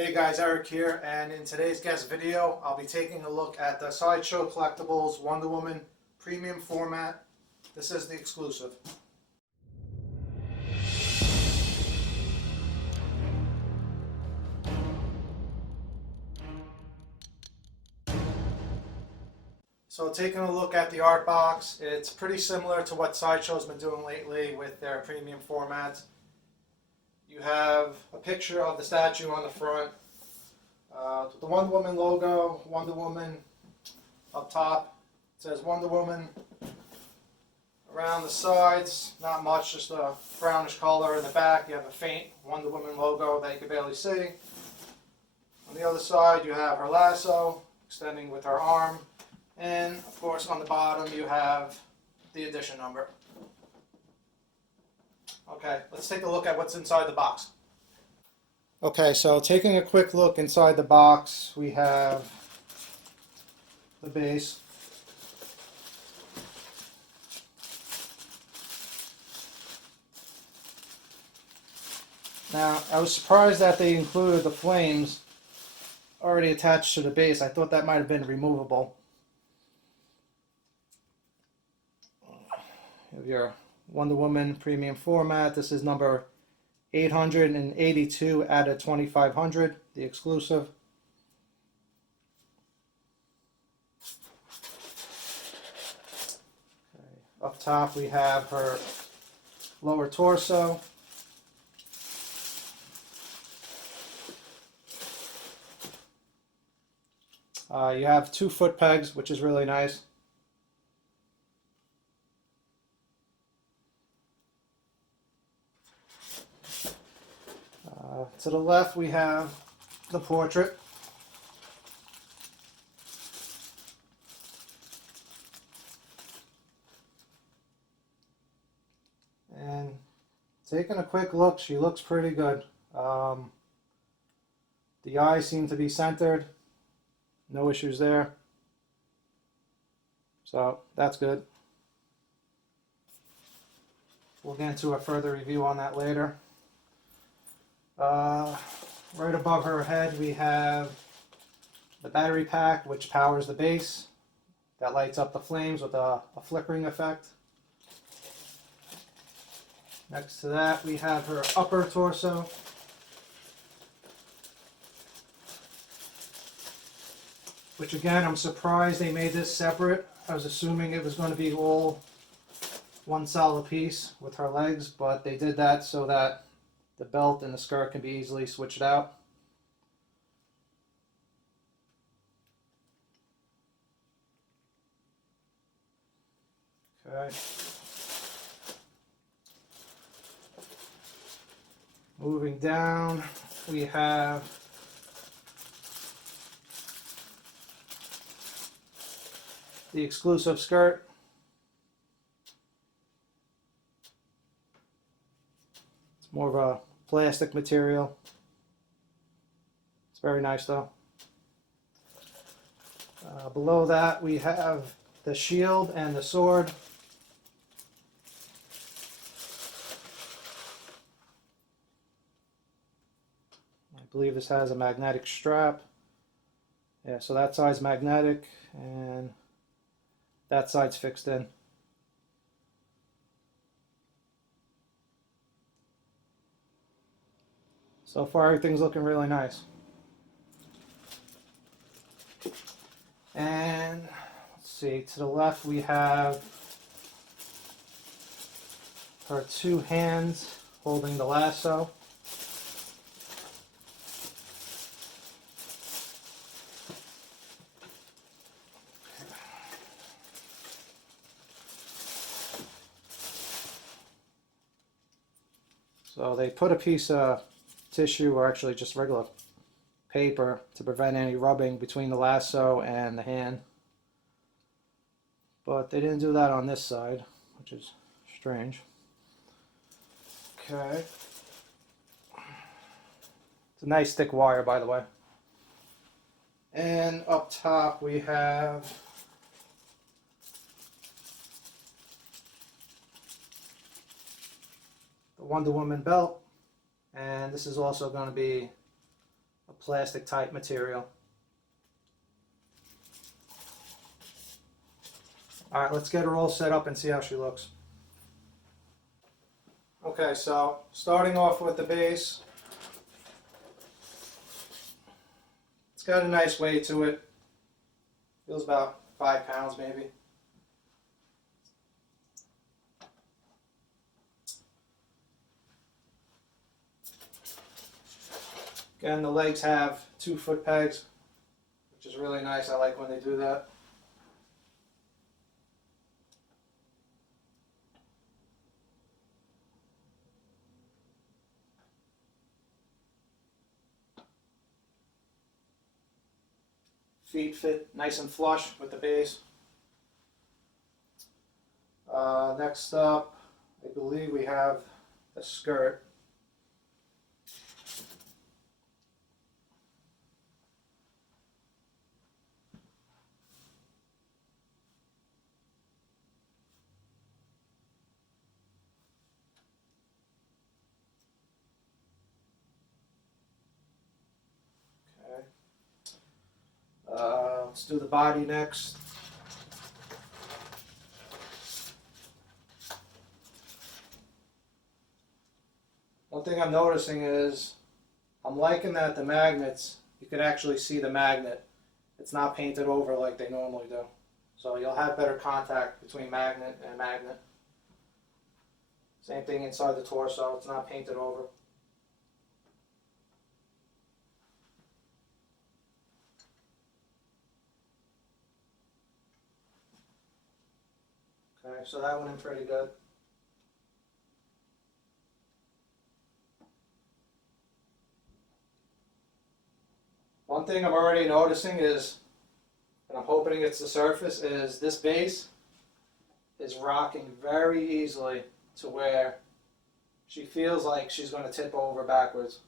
Hey guys, Eric here, and in today's guest video, I'll be taking a look at the Sideshow Collectibles Wonder Woman premium format. This is the exclusive. So taking a look at the art box, it's pretty similar to what Sideshow's been doing lately with their premium formats. You have a picture of the statue on the front, the Wonder Woman logo, Wonder Woman up top. It says Wonder Woman. Around the sides, not much, just a brownish color. In the back, you have a faint Wonder Woman logo that you can barely see. On the other side, you have her lasso extending with her arm. And, of course, on the bottom, you have the edition number. Okay, let's take a look at what's inside the box. Okay, so taking a quick look inside the box, we have the base. Now, I was surprised that they included the flames already attached to the base. I thought that might have been removable. You have your Wonder Woman premium format. This is number 882 out of 2500, the exclusive. Okay. Up top we have her lower torso. You have 2 foot pegs, which is really nice. To the left we have the portrait. And taking a quick look, she looks pretty good. The eyes seem to be centered. No issues there. So that's good. We'll get into a further review on that later. Right above her head we have the battery pack, which powers the base. That lights up the flames with a flickering effect. Next to that we have her upper torso. Which again, I'm surprised they made this separate. I was assuming it was going to be all one solid piece with her legs, but they did that so that the belt and the skirt can be easily switched out. Okay. Moving down, we have the exclusive skirt. It's more of a plastic material. It's very nice though. Below that we have the shield and the sword. I believe this has a magnetic strap. Yeah, so that side's magnetic and that side's fixed in. So far everything's looking really nice. And let's see, to the left we have her 2 hands holding the lasso. So they put a piece of tissue, or actually just regular paper, to prevent any rubbing between the lasso and the hand. But they didn't do that on this side, which is strange. Okay. It's a nice thick wire, by the way. And up top we have the Wonder Woman belt, and this is also going to be a plastic type material. Alright, let's get her all set up and see how she looks. Okay, so starting off with the base. It's got a nice weight to it. Feels about 5 pounds maybe. Again, the legs have 2 foot pegs, which is really nice. I like when they do that. Feet fit nice and flush with the base. Next up, I believe we have the skirt. Let's do the body next. One thing I'm noticing is I'm liking that the magnets, you can actually see the magnet. It's not painted over like they normally do. So you'll have better contact between magnet and magnet. Same thing inside the torso, it's not painted over. Okay, so that went in pretty good. One thing I'm already noticing is, and I'm hoping it's the surface, is this base is rocking very easily to where she feels like she's going to tip over backwards.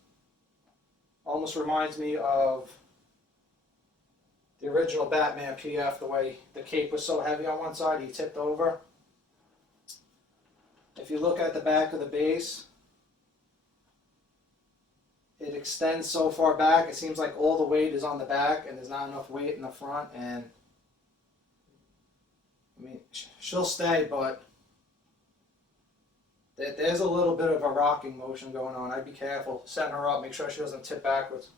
Almost reminds me of the original Batman PF, the way the cape was so heavy on one side, he tipped over. If you look at the back of the base, it extends so far back, it seems like all the weight is on the back and there's not enough weight in the front. And I mean, she'll stay, but there's a little bit of a rocking motion going on. I'd be careful setting her up, make sure she doesn't tip backwards.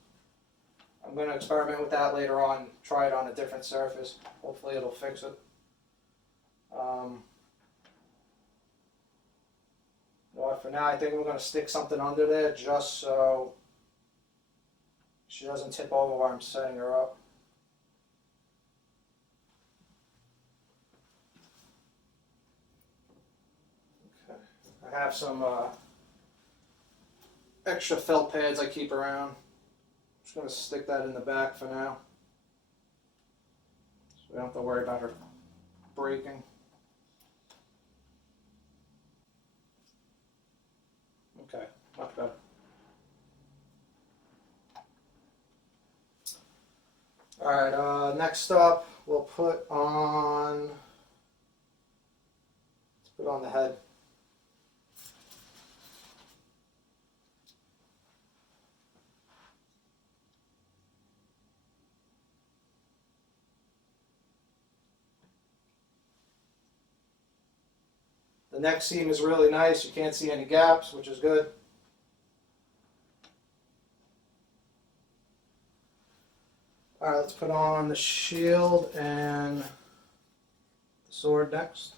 I'm going to experiment with that later on, try it on a different surface. Hopefully it'll fix it. Well, for now, I think we're going to stick something under there just so she doesn't tip over while I'm setting her up. Okay. I have some extra felt pads I keep around. I'm just going to stick that in the back for now, so we don't have to worry about her breaking. Okay, much better. Alright, next up we'll put on, let's put on the head. The neck seam is really nice, you can't see any gaps, which is good. Alright, let's put on the shield and the sword next.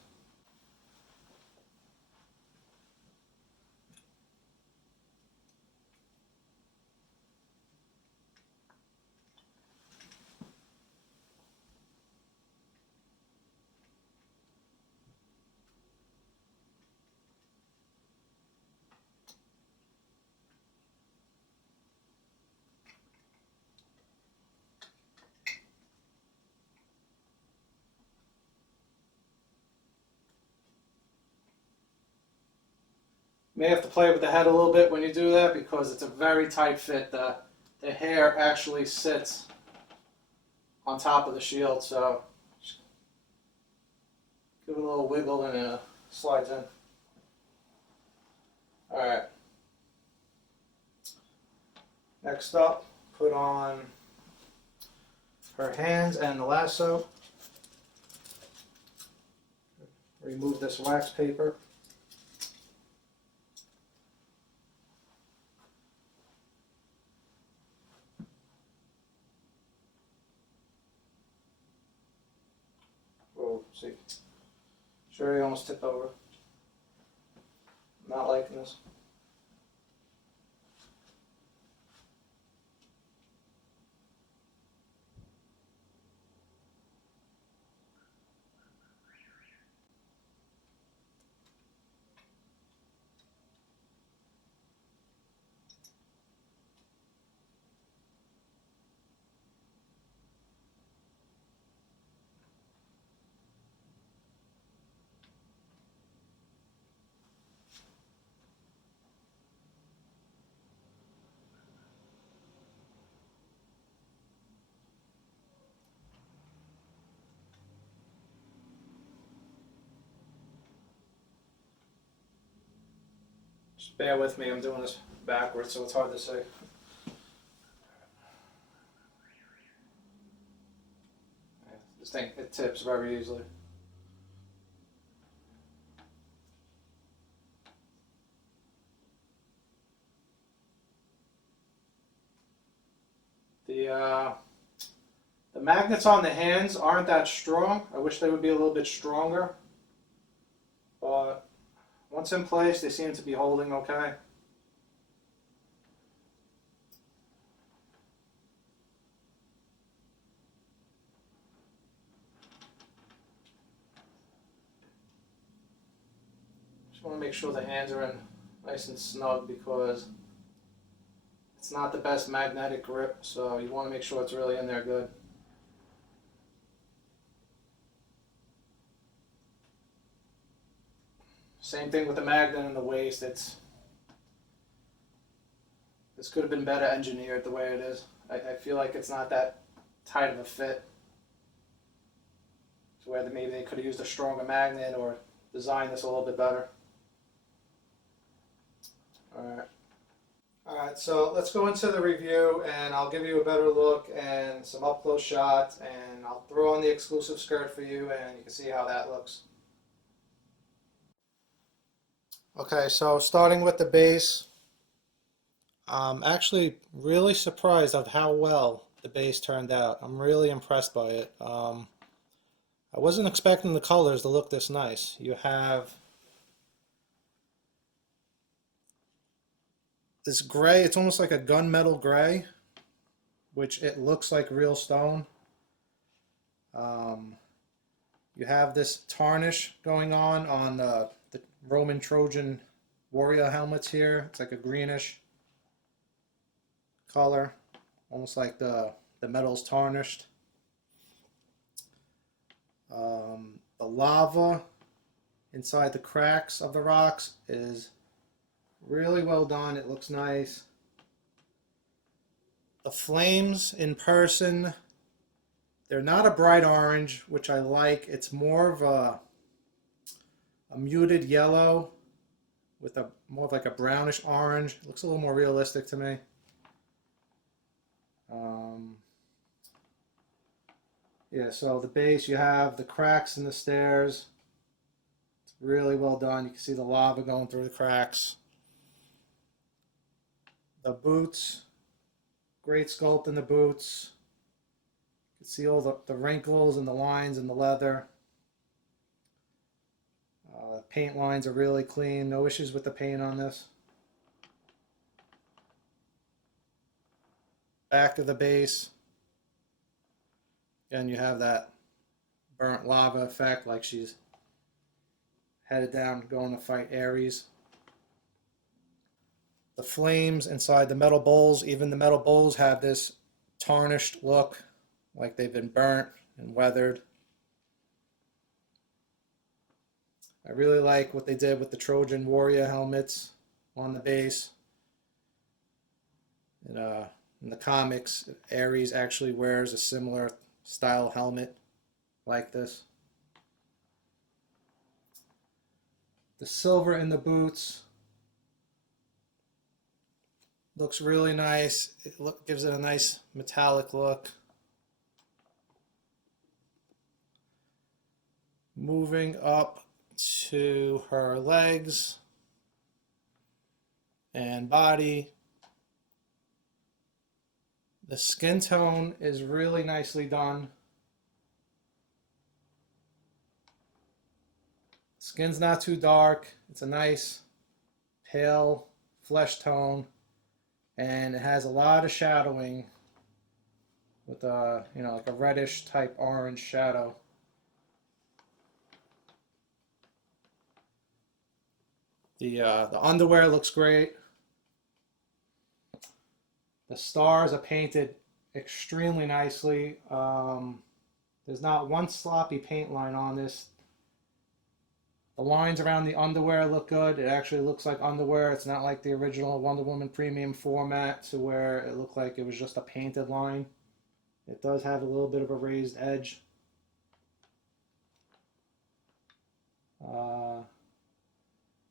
You may have to play with the head a little bit when you do that because it's a very tight fit. The hair actually sits on top of the shield, so just give it a little wiggle and it slides in. Alright. Next up, put on her hands and the lasso. Remove this wax paper. Oh, see. Sure, you almost tipped over. Not liking this. Just bear with me, I'm doing this backwards, so it's hard to say. This thing, it tips very easily. The magnets on the hands aren't that strong. I wish they would be a little bit stronger. But once in place, they seem to be holding okay. Just want to make sure the hands are in nice and snug because it's not the best magnetic grip, so you want to make sure it's really in there good. Same thing with the magnet in the waist. This could have been better engineered the way it is. I feel like it's not that tight of a fit. So whether maybe they could have used a stronger magnet or designed this a little bit better. Alright, so let's go into the review and I'll give you a better look and some up close shots, and I'll throw on the exclusive skirt for you and you can see how that looks. Okay, so starting with the base, I'm actually really surprised of how well the base turned out. I'm really impressed by it. I wasn't expecting the colors to look this nice. You have this gray, it's almost like a gunmetal gray, which it looks like real stone. You have this tarnish going on the Roman Trojan warrior helmets here. It's like a greenish color, almost like the metal's tarnished. The lava inside the cracks of the rocks is really well done. It looks nice. The flames in person, they're not a bright orange, which I like. It's more of a muted yellow with more of like a brownish orange. It looks a little more realistic to me. Yeah, so the base, you have the cracks in the stairs. It's really well done. You can see the lava going through the cracks. The boots, great sculpt in the boots. You can see all the wrinkles and the lines in the leather. Paint lines are really clean. No issues with the paint on this. Back to the base. Again, you have that burnt lava effect, like she's headed down going to fight Ares. The flames inside the metal bowls, even the metal bowls have this tarnished look, like they've been burnt and weathered. I really like what they did with the Trojan warrior helmets on the base. In the comics, Ares actually wears a similar style helmet like this. The silver in the boots. Looks really nice. Gives it a nice metallic look. Moving up to her legs and body. The skin tone is really nicely done. Skin's not too dark. It's a nice pale flesh tone, and it has a lot of shadowing with a, like a reddish type orange shadow. The underwear looks great. The stars are painted extremely nicely. There's not one sloppy paint line on this. The lines around the underwear look good. It actually looks like underwear. It's not like the original Wonder Woman premium format to where it looked like it was just a painted line. It does have a little bit of a raised edge.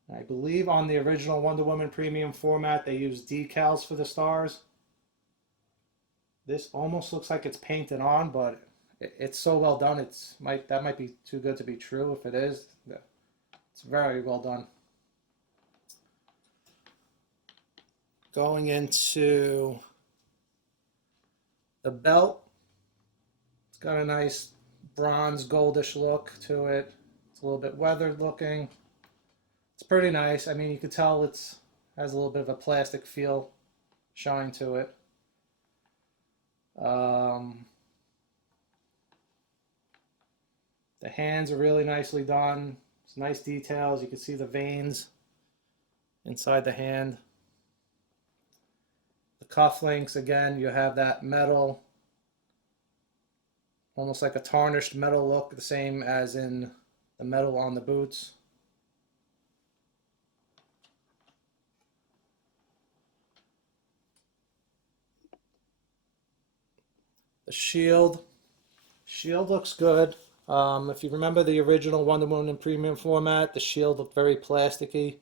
I believe on the original Wonder Woman premium format they used decals for the stars. This almost looks like it's painted on, but it's so well done. That might be too good to be true. If it is, it's very well done. Going into the belt, it's got a nice bronze goldish look to it. It's a little bit weathered looking. It's pretty nice. I mean, you can tell has a little bit of a plastic feel shine to it. The hands are really nicely done. It's nice details. You can see the veins inside the hand. The cufflinks, again, you have that metal, almost like a tarnished metal look, the same as in the metal on the boots. The shield looks good. If you remember the original Wonder Woman in premium format, the shield looked very plasticky.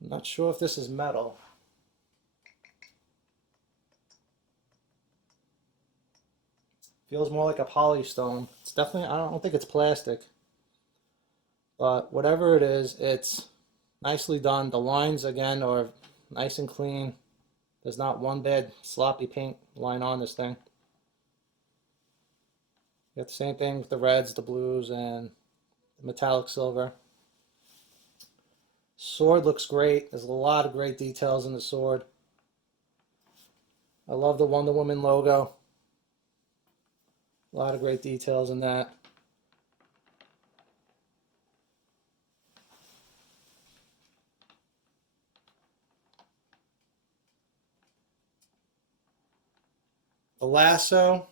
I'm not sure if this is metal. Feels more like a polystone. It's definitely, I don't think it's plastic. But whatever it is, it's nicely done. The lines, again, are nice and clean. There's not one bad sloppy paint line on this thing. You got the same thing with the reds, the blues, and the metallic silver. Sword looks great. There's a lot of great details in the sword. I love the Wonder Woman logo. A lot of great details in that. The lasso.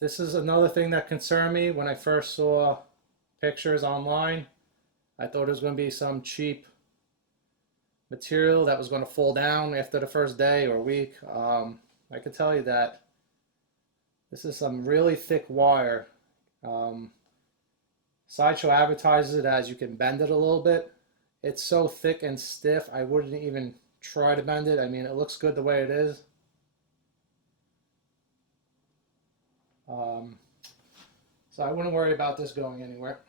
This is another thing that concerned me when I first saw pictures online. I thought it was going to be some cheap material that was going to fall down after the first day or week. I can tell you that this is some really thick wire. Sideshow advertises it as you can bend it a little bit. It's so thick and stiff, I wouldn't even try to bend it. I mean, it looks good the way it is. So I wouldn't worry about this going anywhere.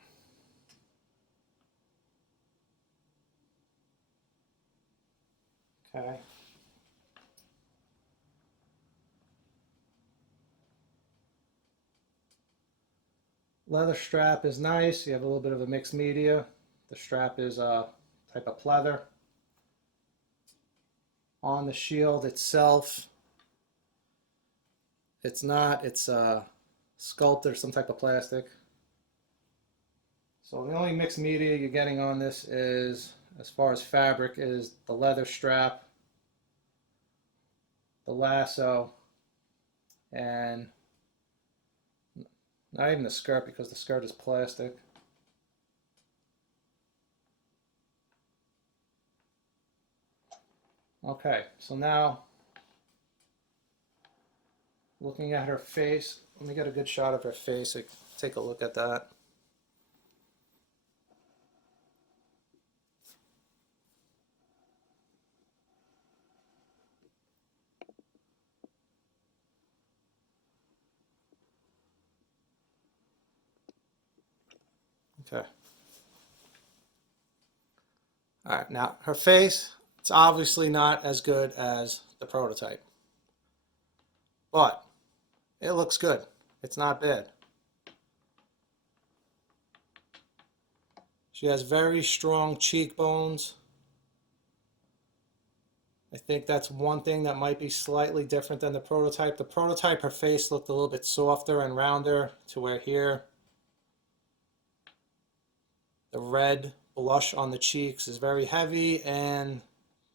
Okay. Leather strap is nice. You have a little bit of a mixed media. The strap is a type of pleather. On the shield itself, it's not. It's sculpted or some type of plastic. So the only mixed media you're getting on this is, as far as fabric, is the leather strap, the lasso, and not even the skirt, because the skirt is plastic. Okay, so now looking at her face, let me get a good shot of her face so you can take a look at that. Okay. All right, now her face, it's obviously not as good as the prototype, but it looks good. It's not bad. She has very strong cheekbones. I think that's one thing that might be slightly different than the prototype. The prototype, her face looked a little bit softer and rounder to where here the red blush on the cheeks is very heavy and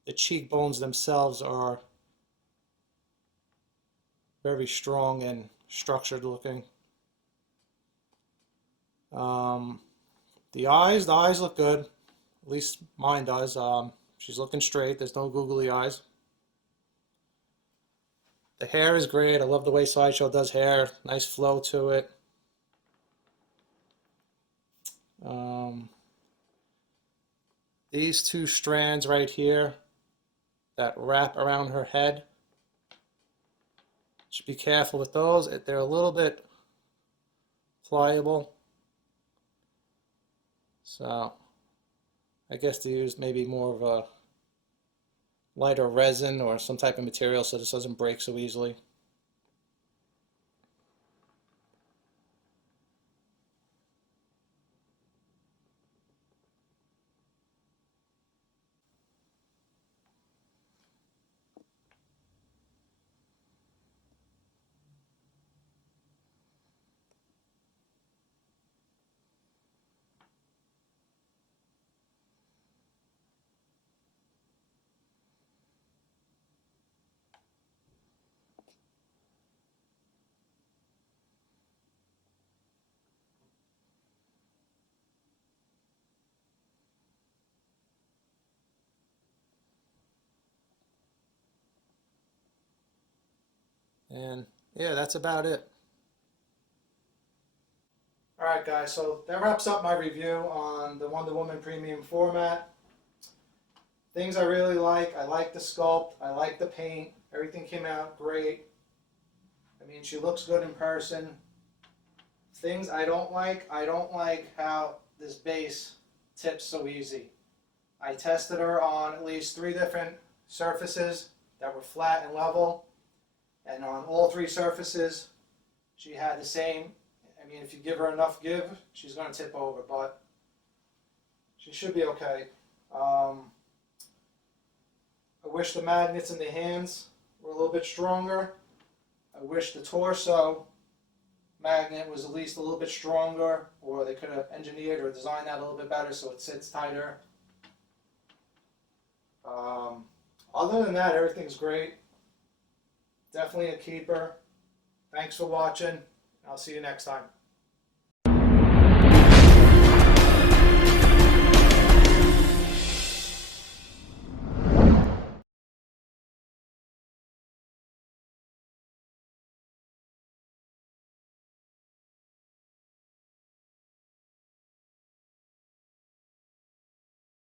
the cheekbones themselves are very strong and structured looking. The eyes look good. At least mine does. She's looking straight. There's no googly eyes. The hair is great. I love the way Sideshow does hair. Nice flow to it. These two strands right here that wrap around her head, should be careful with those. They're a little bit pliable. So I guess to use maybe more of a lighter resin or some type of material so this doesn't break so easily. And yeah, that's about it. Alright guys, so that wraps up my review on the Wonder Woman premium format. Things I really like the sculpt, I like the paint, everything came out great. I mean, she looks good in person. Things I don't like how this base tips so easy. I tested her on at least 3 different surfaces that were flat and level, and on all 3 surfaces she had the same. I mean, if you give her enough give, she's going to tip over, but she should be okay. I wish the magnets in the hands were a little bit stronger. I wish the torso magnet was at least a little bit stronger, or they could have engineered or designed that a little bit better so it sits tighter. Other than that, everything's great. Definitely a keeper. Thanks for watching. I'll see you next time.